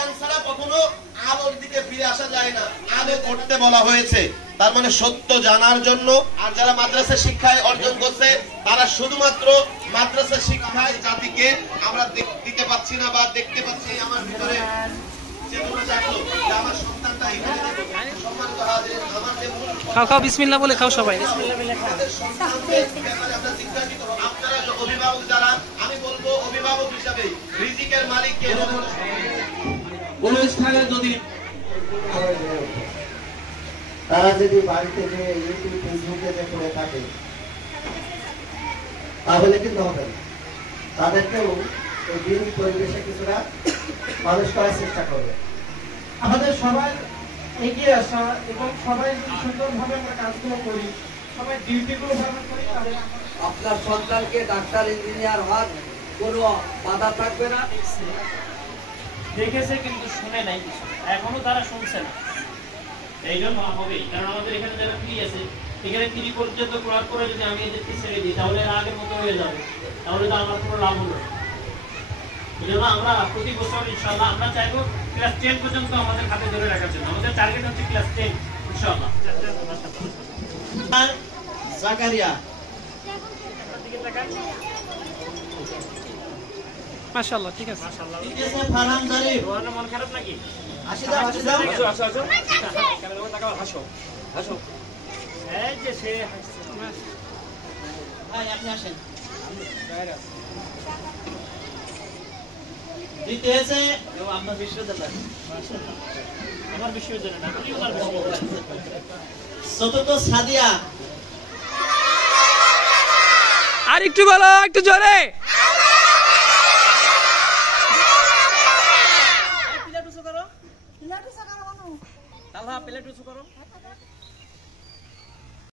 জ্ঞান ছাড়া কখনো আলোর দিকে ফিরে আসা যায় না। আলো করতে বলা হয়েছে, তার মানে সত্য জানার জন্য। আর যারা মাদ্রাসা শিক্ষায় অর্জন করছে তারা শুধুমাত্র মাদ্রাসা শিক্ষায় জাতিকে আমরা দিতে পাচ্ছি না বা দেখতে পাচ্ছি। আমার ভিতরে চেতনা জাগলো যে আমার সন্তানটা এখানে দেখো। সম্মানিত হাজিরিন, আমার যে খাও খাও বিসমিল্লাহ বলে খাও সবাই। আপনারা অভিভাবক যারা, আমি বলবো অভিভাবক হিসাবে রিজিকের মালিক কে? কোন স্থানে যদি তারা যদি বাড়িতে যে ইউটিউব ফেসবুকে যে করে থাকে তাহলে কিন্তু হবে না। তাদেরকেও এই দিন পরিবেশে কিছুটা মানুষ করার চেষ্টা করবে। আমাদের সবাই এগিয়ে আসা এবং সবাই সুন্দরভাবে আমরা কাজগুলো করি, সবাই ডিউটিগুলো ভালো করি। আপনার সন্তানকে ডাক্তার ইঞ্জিনিয়ার হওয়ার কোনো বাধা থাকবে না। দেখেছে কিন্তু শুনে নাই, এখনো তারা শুনছে না। এই জন্য হবেই, কারণ আমাদের এখানে যারা ফ্রি আছে, এখানে 3 পর্যন্ত ক্রস করে যদি আমি এদেরকে ছেড়ে দিই তাহলে আগের মতো হয়ে যাবে, তাহলে তো আমার কোনো লাভ হলো না। এই জন্য আমরা প্রতি বছর ইনশাআল্লাহ আমরা চাইবো ক্লাস 10 পর্যন্ত আমাদের হাতে ধরে রাখার জন্য। আমাদের টার্গেট হচ্ছে ক্লাস 10 ইনশাআল্লাহ। জাকারিয়া মাশাআল্লাহ, ঠিক আছে। ঠিক আছে। ফারহান জারিফ, তোমার মন খারাপ নাকি? আসি দাও, আসি দাও। আসো আসো আসো, ক্যামেরা তাকাও, হাসো হাসো। এই যে সে হাসছে। ভাই আপনি আসেন। দিতে হয়েছে আপনার বিশ্ববিদ্যালয়, আমার বিশ্ববিদ্যালয় না, আমি ওনার বিশ্ববিদ্যালয়। চতুর্থ সাদিয়া। আর একটু বলো, একটু জোরে। প্লেট উঁচু করো।